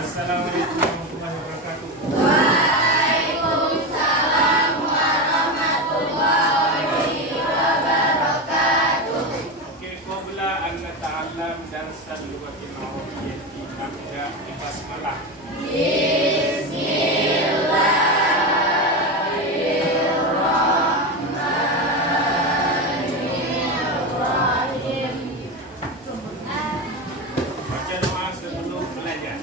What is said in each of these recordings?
Assalamualaikum warahmatullahi wabarakatuh. Waalaikumsalam warahmatullahi wabarakatuh. Oke, qabla an nata'allam darsal lughatil arabiyyah nabda bi basmalah. Baca doa sebelum belajar.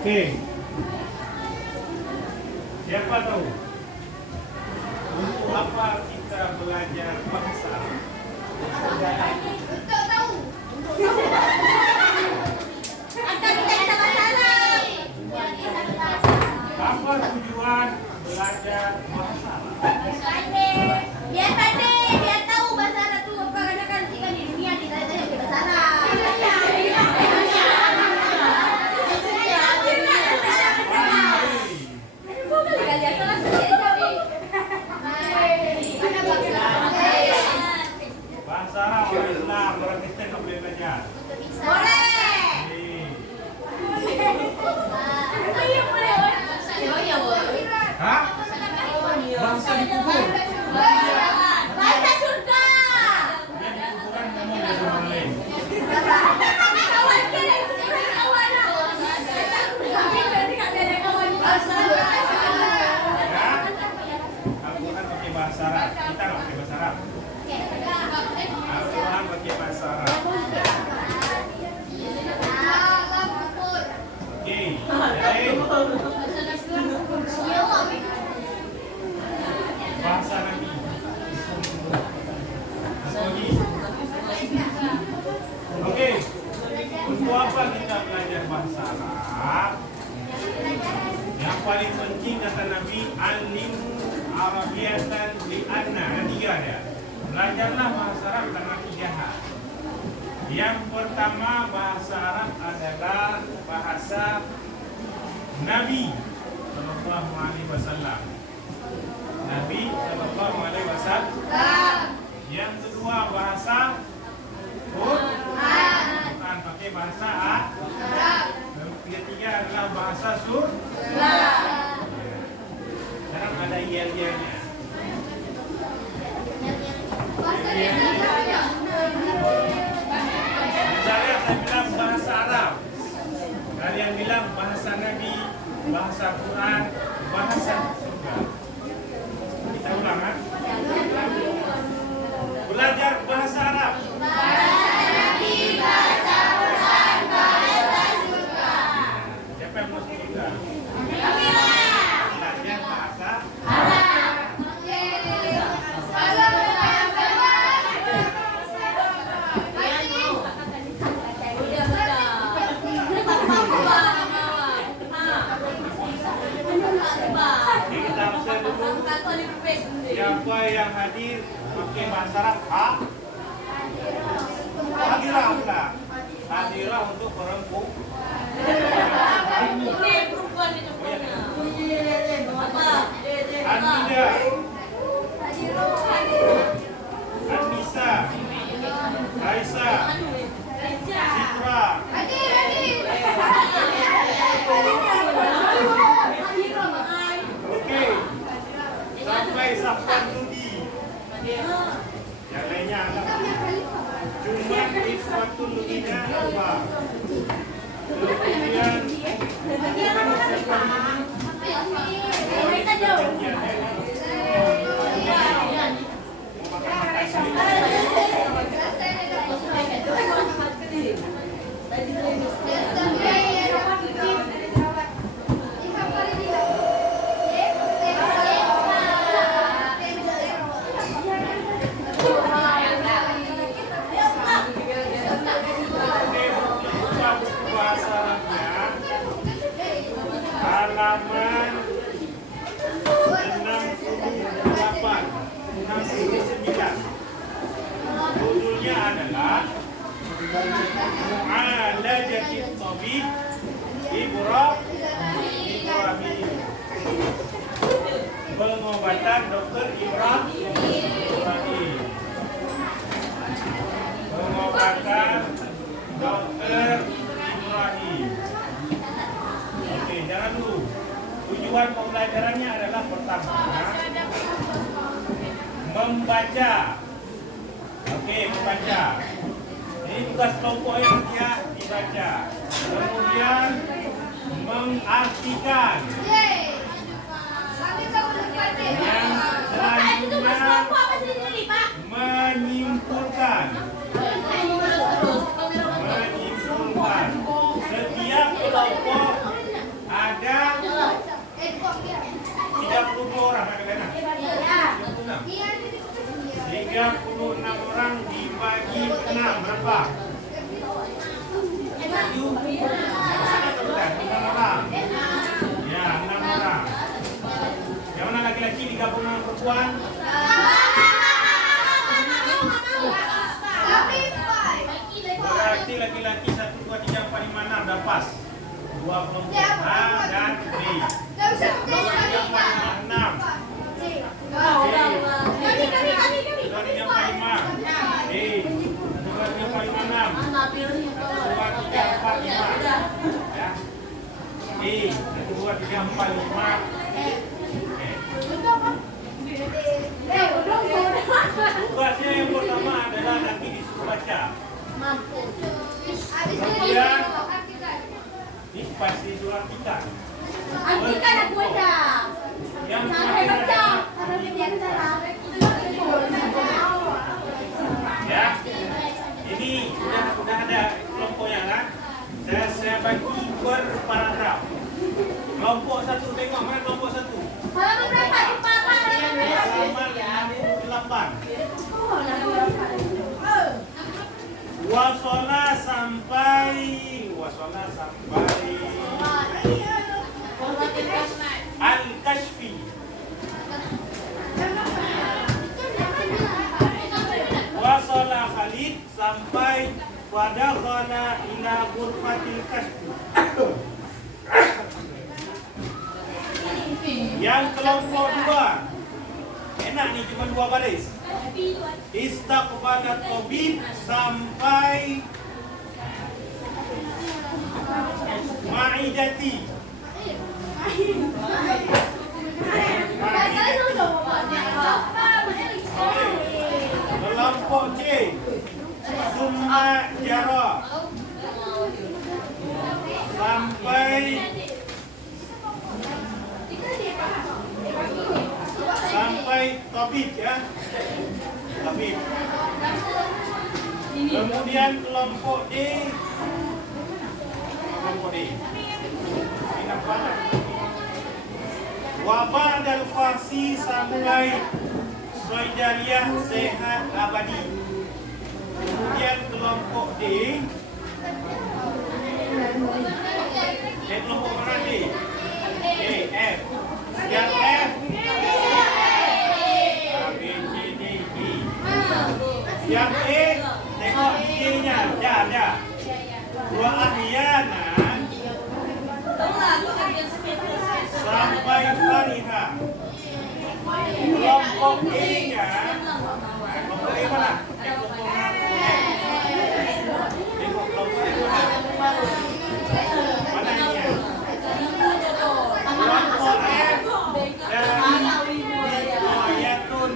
Oke. Siapa tahu? Untuk apa kita belajar bahasa Arab? Untuk tahu. Agar kita bisa masalah. Apa tujuan belajar bahasa Arab? Biar pandai, biar tahu bahasa Arab itu apa, karena kan kita di dunia kita itu bahasa Arab. Bahasa Arab orang Islam, orang Kristen nggak boleh belajar. Boleh. Saya boleh. Hah? Bahasa di kubur. Bahasa surga. Dia di kuburan ngomong bahasa orang lain. Kawan kita kawan. Ya? Al-Quran pakai bahasa Arab. Kita nggak pakai bahasa Arab. Al-Quran pakai bahasa Arab. Oke. Jadi bahasa Nabi. Satu lagi. Oke. Untuk apa kita belajar bahasa Arab? Yang paling penting kata Nabi, alimu arabiyatan li'anna. Ada tiga dia. Belajarlah bahasa Arab karena tiga hal. Yang pertama, bahasa Arab adalah bahasa Nabi Sallallahu Alaihi Wasallam. Nabi Sallallahu Alaihi Wasallam. Yang kedua, bahasa Quran pakai bahasa Arab. Yang ketiga adalah bahasa surga. Sekarang ada yel-yelnya. Misalnya saya bilang bahasa Arab, kalian bilang bahasa Nabi, bahasa Quran, bahasa surga. Kita ulang, ha? Belajar bahasa Arab. Siapa yang mau surga? Belajar bahasa kita observe dulu. Siapa yang hadir pakai bahasa Arab? Hadirah pula. Hadirah untuk perempuan. Ini perempuan itu punya. Hamida, Anissa, Raisa, Citra. Oke. Sampai Safwan Nudi. Yang lainnya ada. Cuma Ifwatul Ina apa? Kemudian Terima kasih. buku bahasa Arabnya halaman 68, 69. Judulnya adalah Mu'alajatit Tabib Ibrahim. Pengobatan Dr. Ibrahim. Pengobatan Dr. Ibrahim. Oke, jangan dulu. Tujuan pembelajarannya adalah pertama membaca. Oke, membaca. Ini tugas kelompok yang dia dibaca. Kemudian mengartikan. Yang selanjutnya menyimpulkan. Setiap kelompok ada 32 orang, anak-anak. 36 orang dibagi 6 berapa? 6 orang. Ya, 6 orang. Yang mana laki-laki digabung dengan perempuan? Berarti laki-laki 1, 2, 3, 4, 5, 6 dah pas. Dua kelompok A dan B. 2, 3, 4, 5, 6. Tugasnya yang pertama adalah nanti disuruh baca. Kemudian ini pasti surat kita. Yang ya, ini sudah ada kelompoknya kan? Saya bagi per paragraf. Kelompok 1 tengok mana kelompok 1? Halaman berapa? Halaman 68. Wasola sampai Al-Kashfi. Wasola Khalid sampai wadakhala ila ghurfatil kashfi. Yang kelompok 2, enak nih, cuma 2 baris. Istaqbalat tabib sampai ma'idati. Kelompok C, summa jara sampai tabib ya. Tabib. Kemudian kelompok D. Ini nampak. Wabah dan farsi sampai Soidariyah sehat abadi. Kemudian kelompok D. Kelompok mana D? A, F. Yang F B, C, D, E. Yang E, tengok D-nya, dah. Dua ahyanan sampai Fariha. Kelompok E-nya, kelompok E mana? Kelompok F. Tengok kelompok E mana? Mana ini? Kelompok F dari ayatun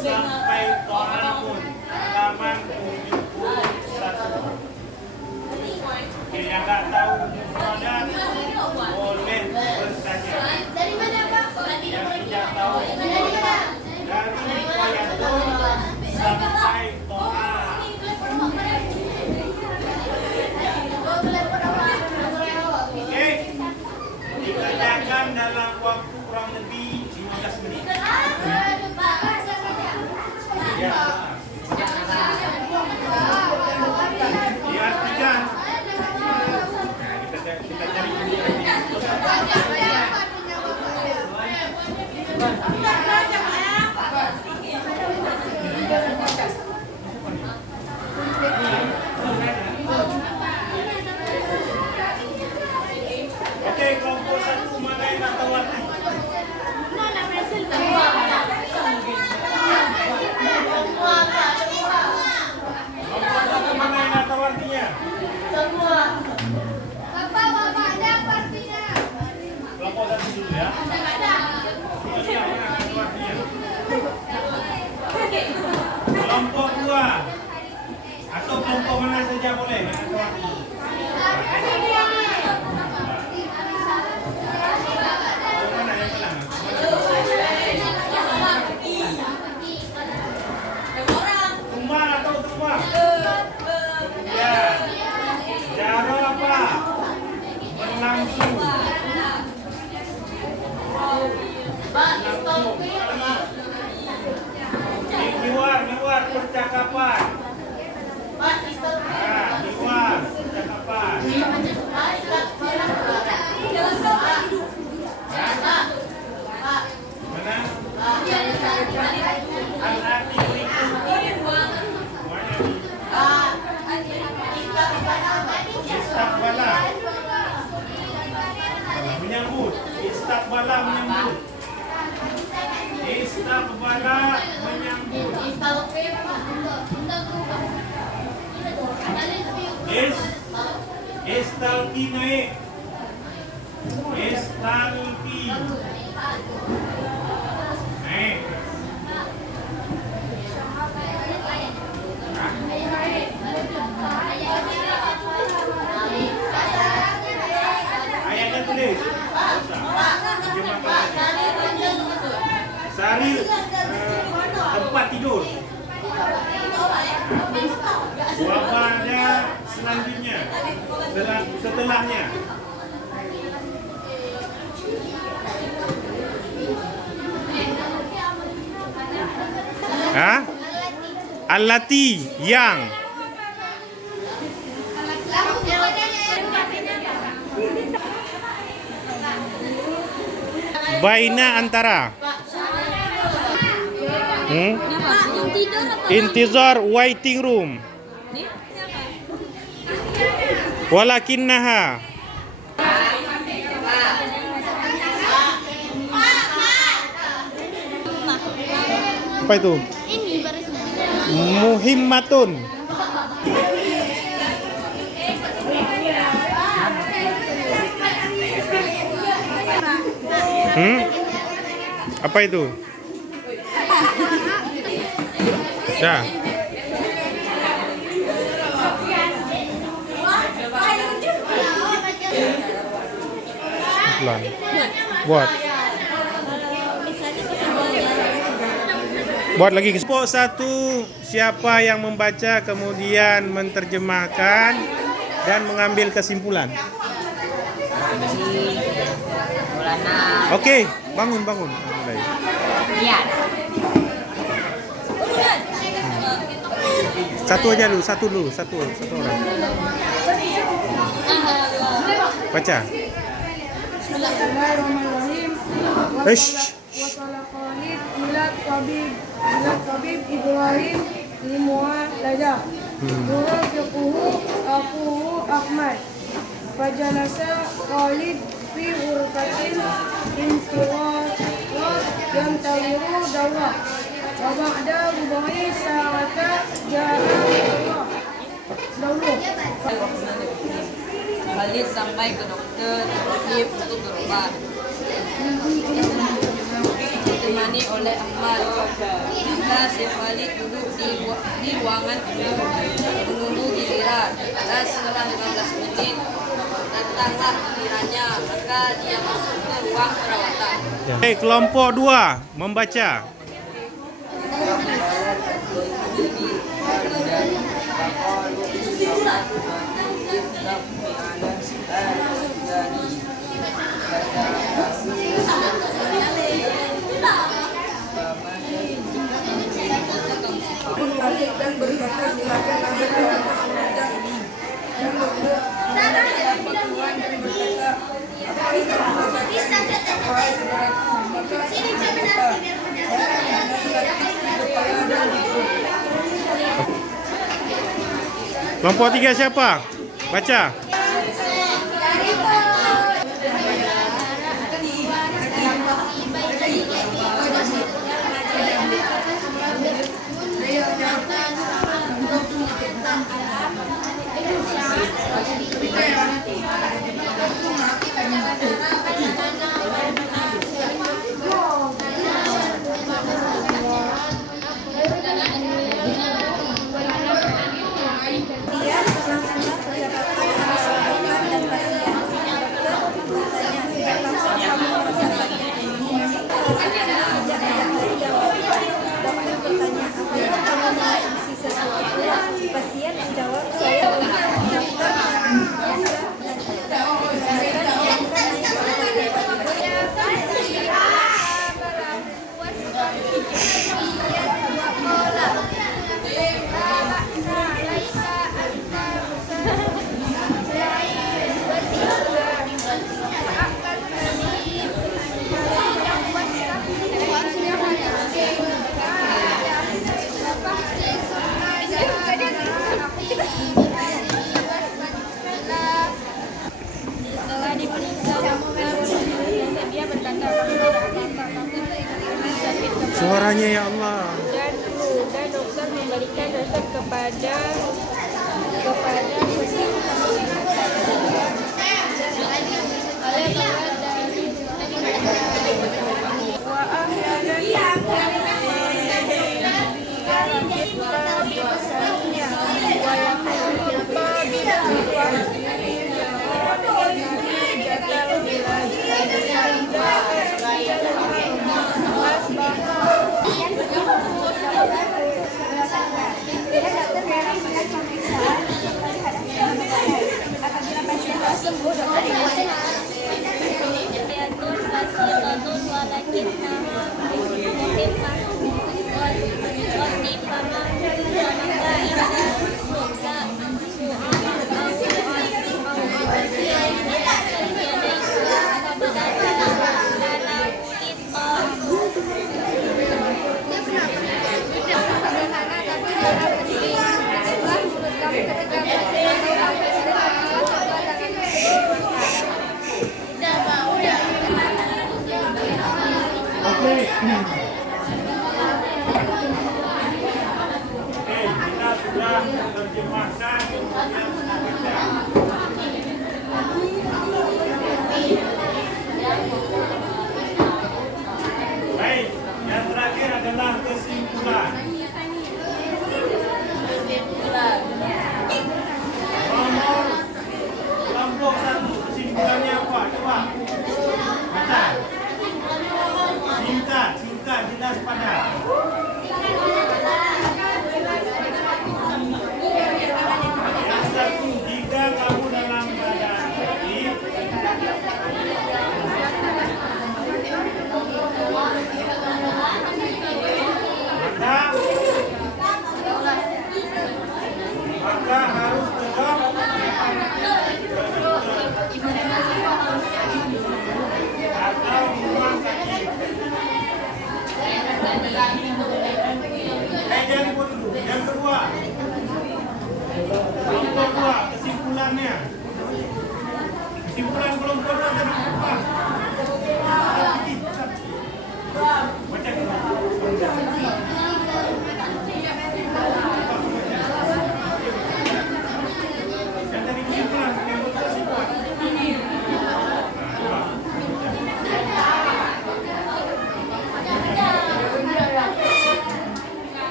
sampai to'amun halaman 71. Oke, yang tak tahu mufradat boleh bertanya. Dari mana Pak? Yang tidak tahu dari ayatun sampai Ya. Diartikan. Nah, kita cari ini. Oke, kelompok 1 mana yang tak tahu arti? Mana yang tak tahu artinya? Kelompok 1 dulu ya. Siapa yang tak tahu artinya? Kelompok 2 atau kelompok mana saja boleh yang tak tahu arti. Mana yang tenang? Tumbang atau tumbang? Ya. Cara apa? Berlangsung. Di luar percakapan. Nah, di luar percakapan. Mana? Al-arti berikut. Istakbala. Menyambut. Istakbala menyambut. Istakbala menyambut. Istalki naik. Istalki naik. Ayatnya tulis. Sari tempat tidur. Wabahnya selanjutnya. Setelahnya. Hah? Allati yang. Baina antara. Intizar waiting room. Walakinnaha. Apa itu? Ini barisnya. Muhimmatun. Apa itu? Ya. Pelan. Buat. Buat lagi. Kelompok 1 siapa yang membaca kemudian menerjemahkan dan mengambil kesimpulan. Oke, bangun. Mulai. Iya. Satu aja dulu, satu orang. Baca. Bismillahirrahmanirrahim. Wasala Khalid ila tabib Ibrahim limu'alaja. Yurafiquhu akuhu Ahmad. Fajalasa Khalid fi ghurfatin intirat yantaliru dawah. Wa ba'da rubu'i sa'ata ja'a dawluh. Khalid sampai ke dokter Ibrahim untuk berobat. Ditemani oleh Ahmad. Maka si Khalid duduk di ruangan menunggu giliran. Dan setelah 15 menit datanglah gilirannya. Maka dia masuk ke ruang perawatan. Oke, kelompok 2 membaca. berkata silakan masuk ke atas meja ini. Yang kedua, Tuhan dan berkata, apa itu wahai saudaraku, maka berkata, saya mengenai sakit di kepala dan di perut. Kelompok 3 siapa? Baca. Pasien menjawab, saya setelah diperiksa dia berkata Suaranya ya Allah. dan dokter memberikan resep kepada mesin Oke, kita sudah terjemahkan yang sudah kita. Baik, yang terakhir adalah kesimpulan. Nomor kelompok 1, kesimpulannya apa? Coba baca. Singkat, jelas, padat. Yang satu, jika kamu dalam keadaan sakit, maka harus ke dokter atau rumah sakit. Jangan buat dulu. Yang kedua, kelompok 2, kesimpulannya. Kesimpulan kelompok 2 tadi apa? Baca dulu. Yang tadi kesimpulan, yang kesimpulan.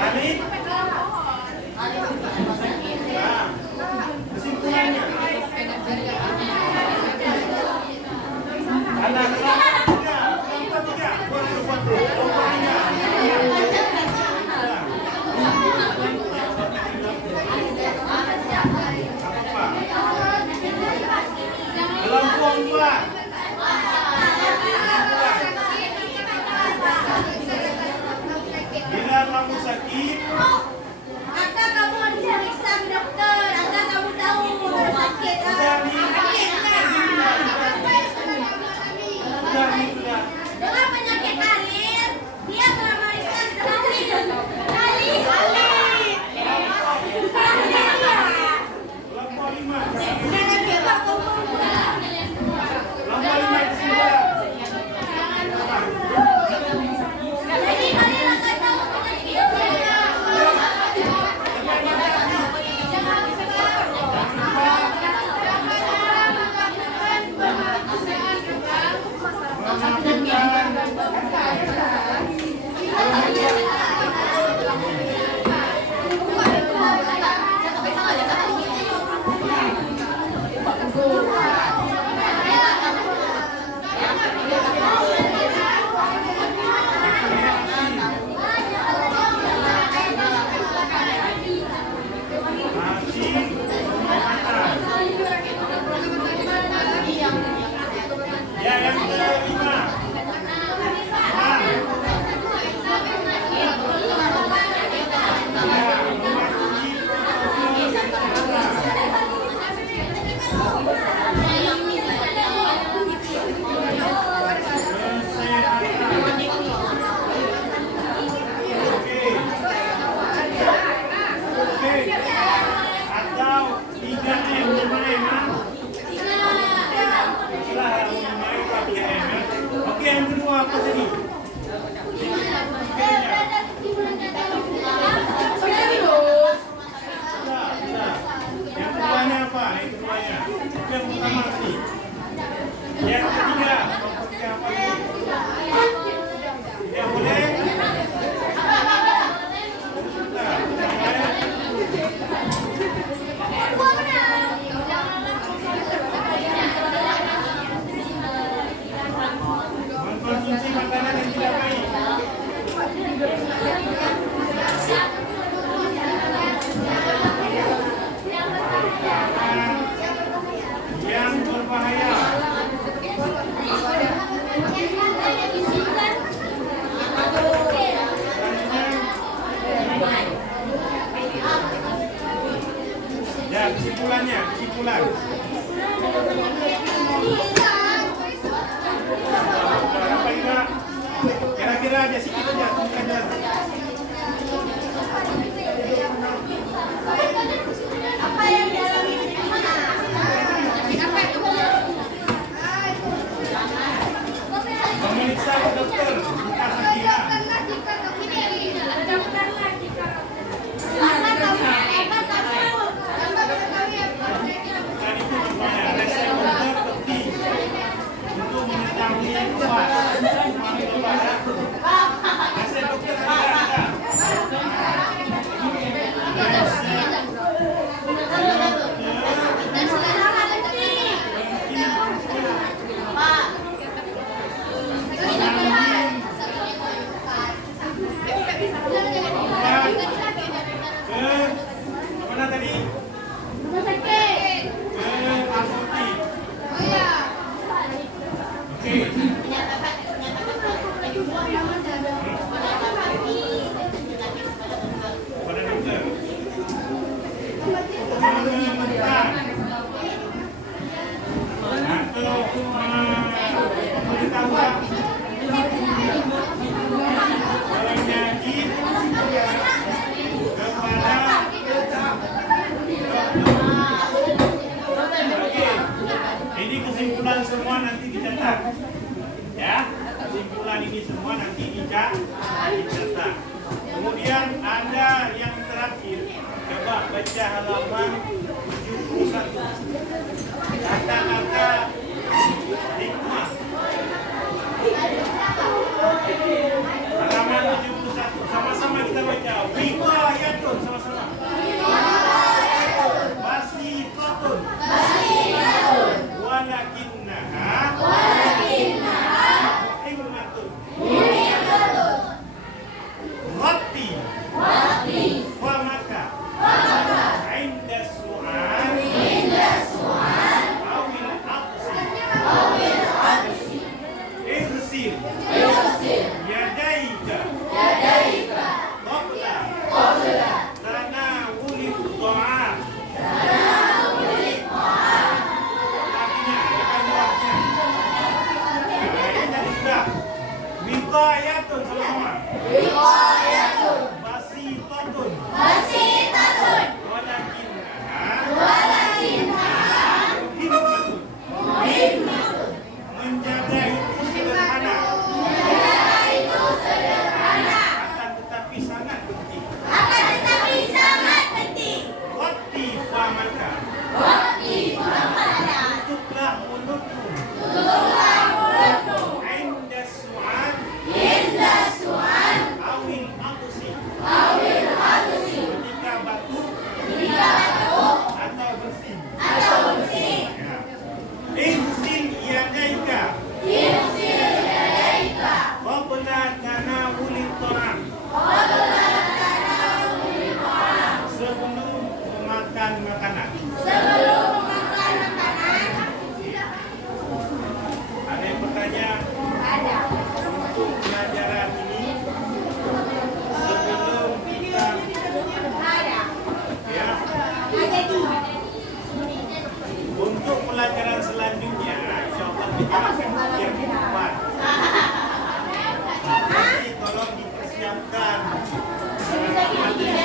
Balik. Nah, kesimpulannya. Ada kelompok 3. Kelompok 4. Mana tadi? Rumah sakit. Ke apotek. Oke. Pada dokter. Memerintah. Atau memberitahukan penyakit kepada ini kesimpulan semua nanti dicatat, ya. Kesimpulan ini semua nanti dicatat. Kemudian ada yang terakhir, coba baca halaman 71. Kata-kata hikmah. Halaman 71. Sama-sama kita baca. Wiqayatun, sama-sama. Basitotun. Walakinnaha hikmatun. Rati. Famaka. Inda su'al. Awil aqsi. Irsil. Yadaika. Qabla. Tanawuli ta'am. Artinya, akan jawabnya. Ini tadi sudah. Wiqayatun, sama-sama. Basitotun. Hikmatun. Menjaga itu sederhana. Akan tetapi sangat penting. Wati famaka. Tutuplah mulutmu. Inda su'al. Awil aqsi. Ketika batuk. Atau bersin. Ya. Irsil yadaika. Qabla tanawuli ta'am. Sebelum memakan makanan. Ada yang bertanya untuk pelajaran ini sebelum kita ya untuk pelajaran selanjutnya insyaallah kita akan belajar di depan. Nanti tolong dipersiapkan materi